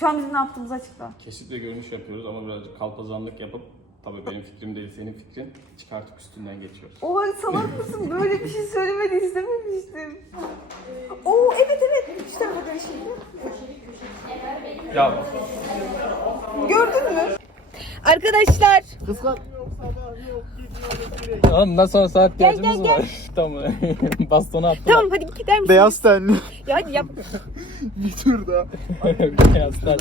Şu an bizim ne yaptığımızı açıkla. Kesit ve görünüş yapıyoruz ama birazcık kalpazanlık yapıp tabii benim fikrim değil senin fikrin çıkartıp üstünden geçiyoruz. Oha salak mısın? Böyle bir şey söylemedi istememiştim. Oo evet evet. Şu tarafa dön şimdi. Ya Gördün mü? Arkadaşlar. Kıskan. Oğlum bundan sonra saat ihtiyacımız var. tamam. Bastonu attım. Tamam hadi gider misin? Beyaz tenli. Ya hadi yap. bir tur daha. Beyaz ten.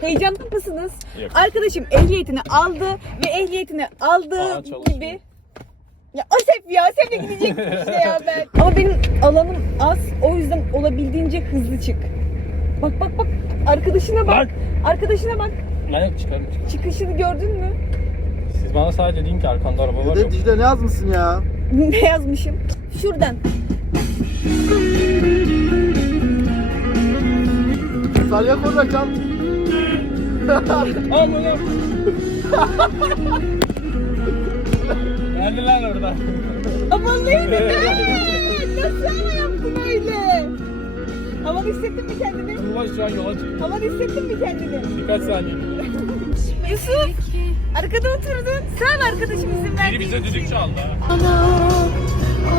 Heyecanlı mısınız? Yok. Arkadaşım ehliyetini aldı ve ehliyetini aldığı Aa, çalışıyor. gibi ya Asep ya Asep'le gidecektim işte ya ben. Ama benim alanım az o yüzden olabildiğince hızlı çık. Bak bak bak arkadaşına bak. Bak. Arkadaşına bak. Lan çıkarım çıkarım. Çıkışını gördün mü? Siz bana sadece deyin ki arkanda araba var Dede yok. Dicle ne yazmışsın ya? Ne yazmışım? Şuradan. Salyak orada kal. Amına. Geldi lan orada. Aman neydi? Nasıl ama yaptın öyle? Havalı hissettin mi kendini? Ulan şu an yola çıktı. Havalı hissettin mi kendini? Birkaç saniye. Yusuf! Arkada oturdun. Sen arkadaşım izin Biri verdi. bize düdük çaldı ha.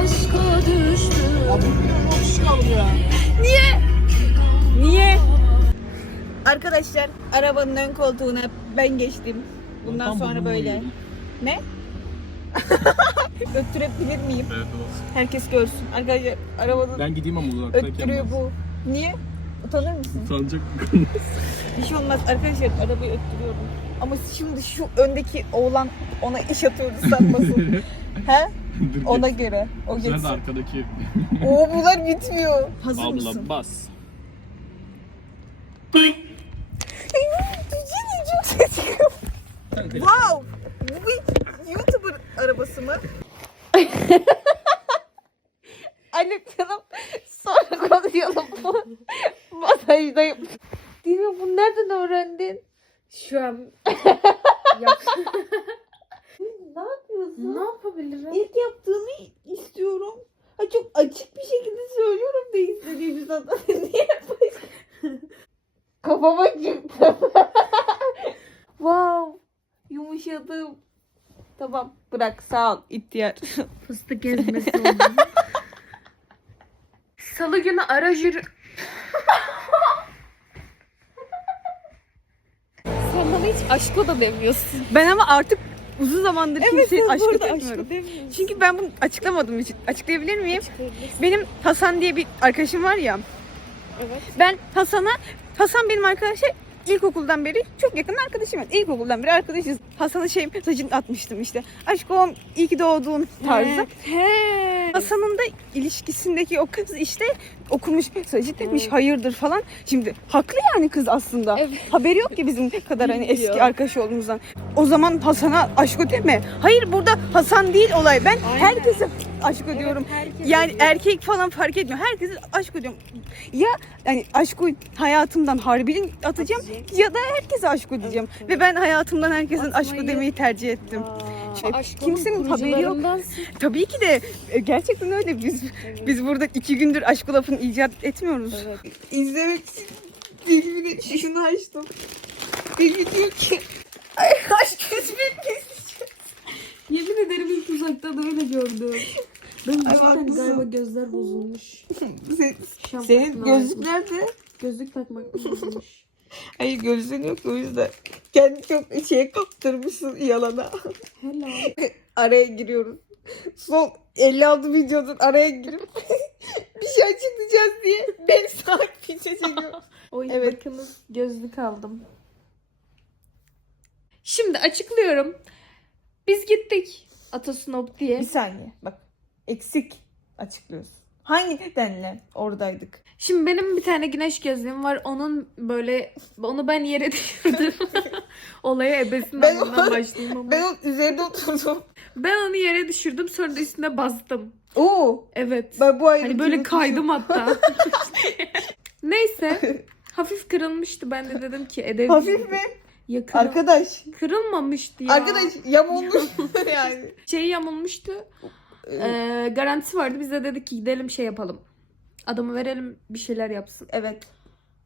Aşka düştüm Abi bir çıkalım ya. Niye? Niye? Arkadaşlar arabanın ön koltuğuna ben geçtim. Bundan Tam sonra böyle. girdi. Ne? Öttürebilir miyim? Evet olsun. Herkes görsün. Arkadaşlar arabanın Ben gideyim ama uzaktayken. öttürüyor bu. Niye? Utanır mısın? Utanacak. Bir şey olmaz arkadaşlar arabayı öttürüyorum. Ama şimdi şu öndeki oğlan ona iş atıyordu sanmasın. He? Ona göre. O Sen de geçsin. arkadaki. Oo bunlar bitmiyor. Hazır mısın? Abla bas. Düzgün çok ses çıkıyor. Wow! Bu bir YouTuber arabası mı? Anne canım sonra konuşalım. Masajdayım. Değil mi? Bunu nereden öğrendin? Şu an Ne yapıyorsun? ne yapabilirim? İlk yaptığını istiyorum. Ha çok açık bir şekilde söylüyorum da istediğimi sana. Niye böyle? Kafama çıktı. wow. Yumuşadım. Tamam bırak sağ ol ihtiyar. Fıstık ezmesi oldu. Salı günü aracı... Sen bana hiç aşko da demiyorsun. Ben ama artık uzun zamandır kimseye sen bu aşk etmiyorum. Çünkü ben bunu açıklamadım hiç. Açıklayabilir miyim? Benim Hasan diye bir arkadaşım var ya. Evet. Ben Hasan'a, Hasan benim arkadaşım ilkokuldan beri çok yakın arkadaşım. İlkokuldan beri arkadaşız. Hasan'a şey mesajını atmıştım işte. Aşkım iyi ki doğdun tarzı. He. Hasan'ın da ilişkisindeki o kız işte okumuş mesajı demiş hayırdır falan. Şimdi haklı yani kız aslında. Evet. Haberi yok ki bizim kadar hani eski arkadaş olduğumuzdan. O zaman Hasan'a aşk deme. Hayır burada Hasan değil olay. Ben Aynen. herkese aşk diyorum. herkes Yani ediyor. erkek falan fark etmiyor. Herkese aşk ediyorum. Ya yani aşkı hayatımdan harbiden atacağım ya da herkese aşk edeceğim. Evet, Ve ben hayatımdan herkesin Atmayı- demeyi tercih ettim. Şey, kimsenin haberi yok. Tabii ki de e, gerçekten öyle. Biz biz burada iki gündür aşk lafını icat etmiyoruz. Evet. İzlemek için dilimi şunu açtım. Dilimi diyor ki Ay, aşk kesmek keseceğim. Yemin ederim ilk uzaktan öyle gördüm. Benim Ay, cidden galiba gözler bozulmuş. Sen- senin takma gözlük lazım. nerede? Gözlük takmak bozulmuş. Hayır gözlüğün yok o yüzden. Kendi çok şeye kaptırmışsın yalana. Helal. araya giriyoruz. Son 56 videodur araya girip bir şey açıklayacağız diye 5 saat video çekiyoruz. Oy Evet. bakınız gözlük aldım. Şimdi açıklıyorum. Biz gittik Atasunop diye. Bir saniye bak eksik açıklıyoruz. Hangi nedenle oradaydık? Şimdi benim bir tane güneş gözlüğüm var. Onun böyle onu ben yere düşürdüm. Olaya ebesin Ben alnından o- başlayayım ama. Ben Ben, onun üzerinde oturdum. onu yere düşürdüm sonra da üstüne bastım. Oo. Evet. Ben bu Hani böyle kaydım hatta. Neyse. Hafif kırılmıştı. Ben de dedim ki edelim. Hafif mi? Ya kırıl- Arkadaş. Kırılmamıştı ya. Arkadaş yamulmuş yani. Şey yamulmuştu. Ee, garantisi vardı. Biz de dedik ki gidelim şey yapalım. Adamı verelim bir şeyler yapsın. evet.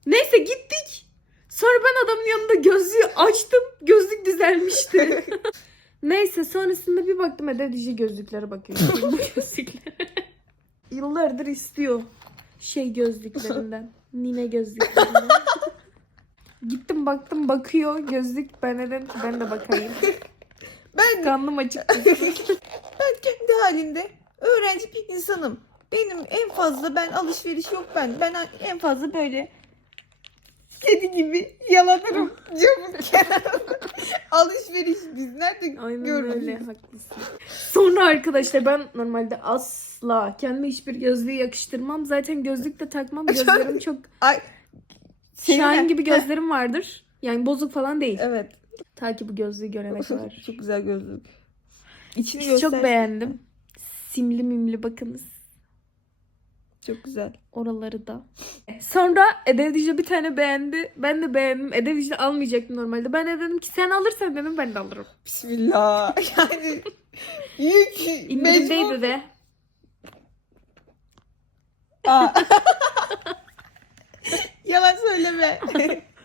Neyse gittik. Sonra ben adamın yanında gözlüğü açtım. Gözlük düzelmişti. Neyse sonrasında bir baktım Ede Dici gözlüklere bakıyor. Bu gözlüklere. Yıllardır istiyor şey gözlüklerinden. Nine gözlüklerinden. Gittim baktım bakıyor gözlük ben dedim ki ben de bakayım. Ben Kandım açıkçası. Ben kendi halinde öğrenci bir insanım. Benim en fazla ben alışveriş yok ben. Ben en fazla böyle kedi gibi yalanırım alışveriş biz nerede Aynen görürüz? öyle haklısın. Sonra arkadaşlar ben normalde asla kendime hiçbir gözlüğü yakıştırmam. Zaten gözlük de takmam. Gözlerim çok Ay. Şahin gibi gözlerim vardır. Yani bozuk falan değil. Evet. Ta ki bu gözlüğü görene kadar. Çok güzel gözlük. İçini Çok göster. beğendim. Simli mimli bakınız. Çok güzel. Oraları da. Sonra Ede Dicle bir tane beğendi. Ben de beğendim. Ede Dicle almayacaktım normalde. Ben de dedim ki sen alırsan dedim ben de alırım. Bismillah. Yani yük. İndirimdeydi de. Yalan söyleme.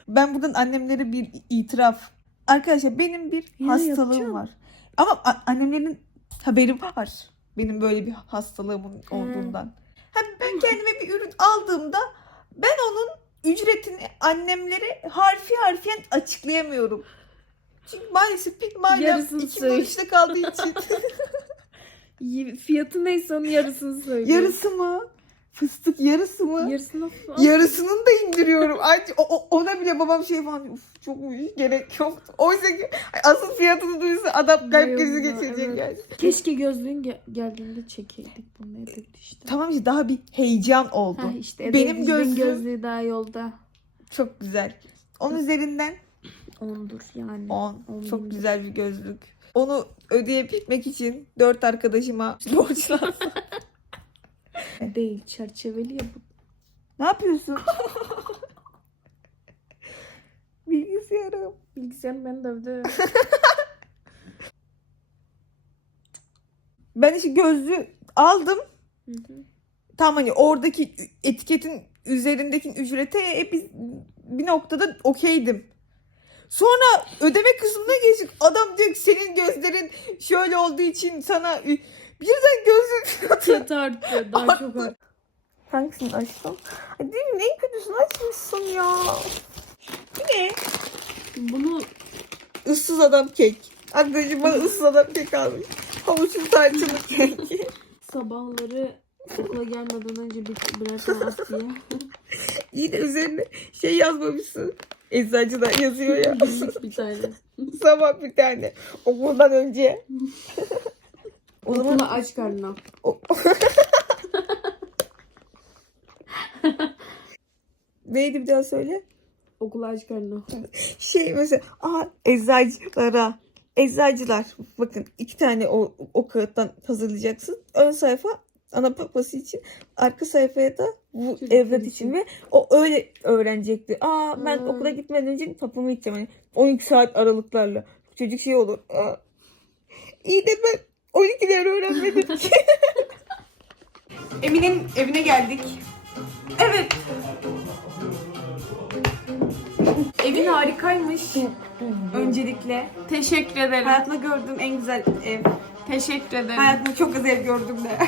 ben buradan annemlere bir itiraf. Arkadaşlar benim bir Ya, hastalığım yapacağım. var. Ama annemlerin haberi var. Benim böyle bir hastalığımın olduğundan. Hem ben kendime bir ürün aldığımda ben onun ücretini annemlere harfi harfiyen açıklayamıyorum. Çünkü maalesef pek malum Yarısını 2013'te kaldığı için. Fiyatı neyse onun yarısını söyle. yarısı mı? Fıstık yarısı mı? Yarısını Yarısının da indiriyorum. Ay, o- ona bile babam şey falan Uf, çok mu gerek yoktu. Oysa ki asıl fiyatını duysa adam kalp krizi geçirecek evet. yani. Keşke gözlüğün ge- geldiğinde çekeydik bunu Ede işte. Tamam işte daha bir heyecan oldu. Ha işte Benim gözlüğüm- gözlüğü daha yolda. Çok güzel. Onun üzerinden Ondur yani. 10. On Çok güzel bir gözlük. Onu ödeyebilmek için dört arkadaşıma borçlandım. Değil çerçeveli ya bu. ne yapıyorsun? Bilgisayarım. Bilgisayarım beni dövdü. Ben işte gözlüğü aldım. Hı hı. tam hani oradaki etiketin üzerindeki ücrete hep bir noktada okeydim. Sonra ödeme kısmına geçtik. Adam diyor ki senin gözlerin şöyle olduğu için sana birden gözlük fiyatı. Fiyatı arttı. Daha çok arttı. Hangisini açtım? Ay Değil mi? En kötüsünü açmışsın ya. Bu ne? Bunu Issız adam kek. Arkadaşım bana ıssız adam kek almış. Havuçlu tarçınlı kek. sabahları okula gelmeden önce bir Asya. İyi de üzerine şey yazmamışsın. Eczacıda yazıyor ya. bir tane. Sabah bir tane. Okuldan önce. o zaman Okula aç karnına. neydi bir daha söyle? Okula aç karnına. Şey mesela aa eczacılara eczacılar bakın iki tane o, o kağıttan hazırlayacaksın. Ön sayfa ana papası için arka sayfaya da bu Çocuklar evlat için. için ve o öyle öğrenecekti. Aa ben Hmm. okula gitmeden önce tapımı gideceğim hani 12 saat aralıklarla. Çocuk şey olur. Aa. İyi de ben 12'leri öğrenmedim ki. Emine'nin evine geldik. Evet. Evin harikaymış. Öncelikle Teşekkür ederim. hayatımda gördüğüm en güzel ev. Teşekkür ederim. Hayatımda çok güzel gördüm de.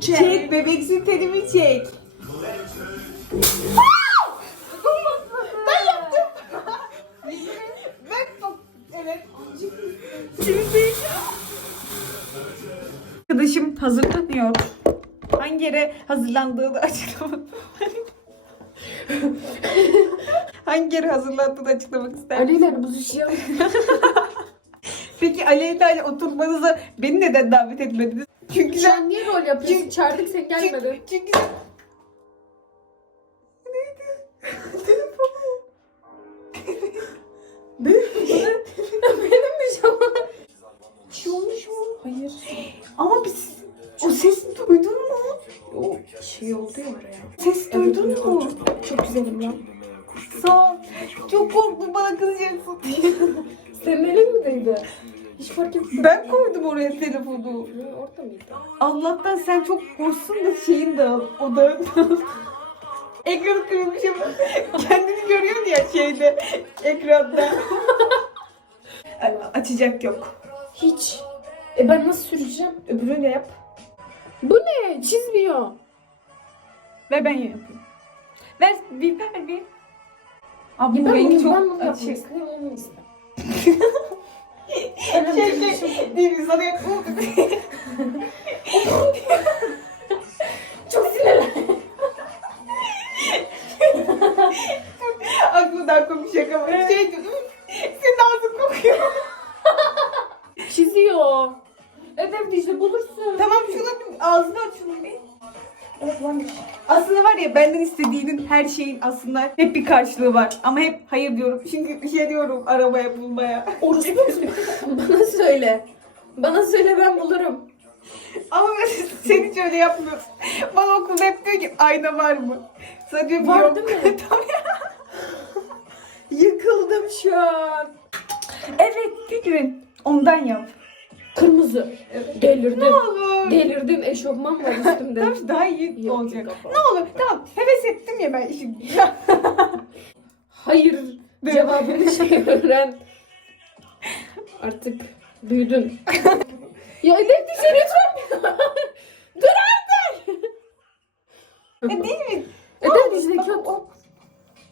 çek bebeksi telimi çek. Hangi yere hazırlandığını açıklamadım. Hangi yere hazırlandığını açıklamak ister misin? Bu işi yap. Peki Aleyna ile oturmanıza beni neden davet etmediniz? Çünkü sen... Sen niye rol yapıyorsun? Çağırdık sen gelmedin. Çünkü, sen... Neydi? Telefonum. Benimmiş ama. Bir şey olmuş mu? Hayır. Ama biz... O sesi duydun mu? O şey oldu ya oraya. Ses duydun mu? Çok güzelim lan. Sağ ol. Çok korktum bana kızacaksın diye. Senin elin mi değdi? Hiç fark etmedim. Ben koydum oraya telefonu. Orada mıydı? Allah'tan sen çok korksun da şeyin dağıl. O dağıl. Ekranı kırılmış ama kendini görüyor ya şeyde ekranda. Açacak yok. Hiç. E ben nasıl süreceğim? Öbürünü de yap. Bu ne? Çizmiyor. Ver ben yapayım. Ver bir ver bir. Abi bu rengi çok ben bunu açık. istedim. Şey şey mi sana yapma. Çok sinirlendim. Aklımdan komik şaka var. Şey diyordum. Senin ağzın kokuyor. Ödev Dicle bulursun. Tamam şunu bir ağzını aç şunu bir. Evet varmış. Aslında var ya benden istediğinin her şeyin aslında hep bir karşılığı var. Ama hep hayır diyorum. Çünkü üşeniyorum arabaya bulmaya. Orospu musun? Bana söyle. Bana söyle ben bulurum. Ama sen hiç öyle yapmıyorsun. Bana okulda hep diyor ki ayna var mı? Sana diyor Var yok. değil mi? Yıkıldım şu an. evet Fikrin. Ondan yap. Kırmızı. Ne Delirdim. olur. Delirdim. Eşofman var üstümde. Tamam daha iyi Yok, olacak. yok, yok. Ne olur tamam heves ettim ya ben şimdi. Hayır. Cevabını şey öğren. Artık büyüdün. ya ödev Dicle lütfen. Dur artık. e değil mi? Ödev Dicle Bak, kötü. o-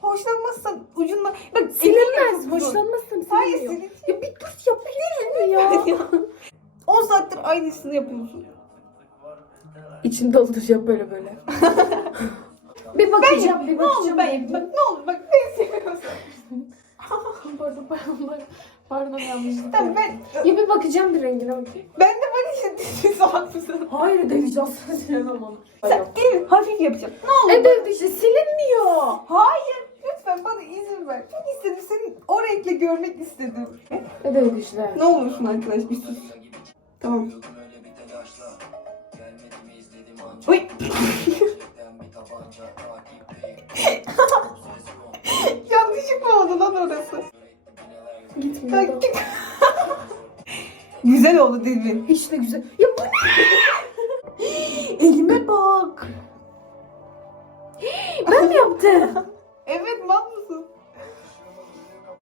Hoşlanmazsan ucundan... Bak Silinmez. Hoşlanmazsam Hayır siliniyor. silin. Ya bir dur yapayım ya. 10 saattir aynısını yapıyorsun. İçinde olacak böyle böyle. bir bakacağım, bir Ne olur bakacağım. ben yapayım. Bak ne olur bak ne seviyorsan. Pardon, pardon, pardon. Pardon yanlışlıkla. Tamam ben... Ya bir bakacağım bir rengine bakayım. Ben de var işte dişi haklısın. Hayır deneyeceğim sana silemem onu. Sen değil mi? Hafif yapacağım. Ne olur. Ödev dışı silinmiyor. Hayır. Lütfen bana izin ver. Çok istedim. Senin o renkle görmek istedim. Ödev dışı. Ne olursun arkadaş bir sus. Tamam. Oy. Yanlışlıkla oldu lan orası. Gitmiyor. Güzel oldu değil mi? Hiç de güzel. Ya bu ne?